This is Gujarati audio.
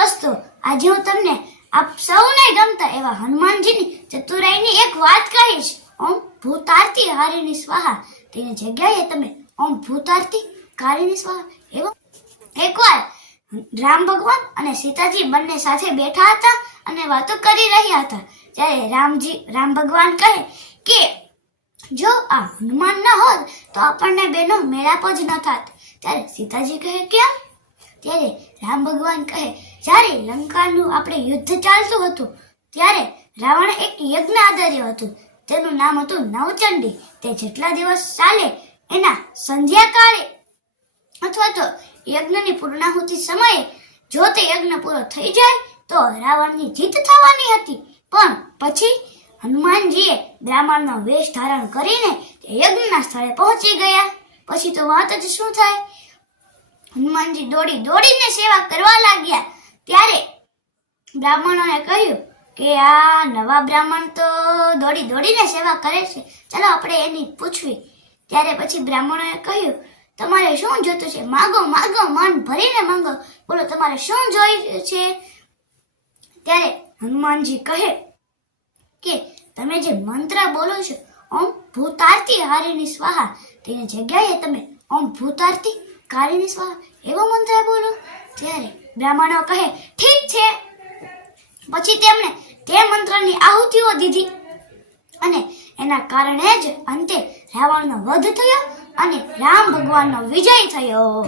દોસ્તો, આજે હું તમને આપ સૌને ગમતા એવા હનુમાનજીની ચતુરાઈની એક વાત કહીશ. ઓમ ભૂતારતી હારીની સ્વાહા. તેની જગ્યાએ તમે ઓમ ભૂતારતી કારીની સ્વાહા એવો એકવાર રામ ભગવાન અને સીતાજી બંને સાથે બેઠા હતા અને વાતો કરી રહ્યા હતા. ત્યારે રામજી, રામ ભગવાન કહે કે, જો આ હનુમાન ન હોત તો આપણને બેનો મેળાપ જ ન થાત. ત્યારે સીતાજી કહે, કેમ? ત્યારે રામ ભગવાન કહે જ્યારે લંકાનું આપણે યુદ્ધ ચાલતું હતું, ત્યારે રાવણે એક યજ્ઞ આદર્યો હતું. તેનું નામ હતું નવચંડી. તે જેટલા દિવસ ચાલે, એના સંધ્યાકાળે અથવા તો યજ્ઞની પૂર્ણાહુતિ સમયે જો તે યજ્ઞ પૂરો થઈ જાય, તો રાવણની જીત થવાની હતી. પણ પછી હનુમાનજીએ બ્રાહ્મણનો વેશ ધારણ કરીને યજ્ઞના સ્થળે પહોંચી ગયા. પછી તો વાત જ શું થાય? હનુમાનજી દોડી દોડીને સેવા કરવા લાગ્યા. ત્યારે બ્રાહ્મણોને કહ્યું કે આ નવા બ્રાહ્મણ તો દોડી દોડીને સેવા કરે છે. ચાલો આપણે એની પૂછવી. ત્યારે પછી બ્રાહ્મણોએ કહ્યું, તમારે શું જોતું છે? માગો માગો, મન ભરીને માંગો. બોલો, તમારે શું જોઈએ છે? ત્યારે હનુમાનજી કહે કે, તમે જે મંત્ર બોલો છો, ઓમ ભૂતારતી હારીની સ્વાહા. તેની જગ્યાએ તમે ઓમ ભૂતારતી કારીની સ્વાહા. એવો મંત્ર બોલો. ત્યારે બ્રાહ્મણો કહે, ઠીક છે. પછી તેમણે તે મંત્રની આહુતિઓ દીધી અને એના કારણે જ અંતે રાવણનો વધ થયો અને રામ ભગવાનનો વિજય થયો.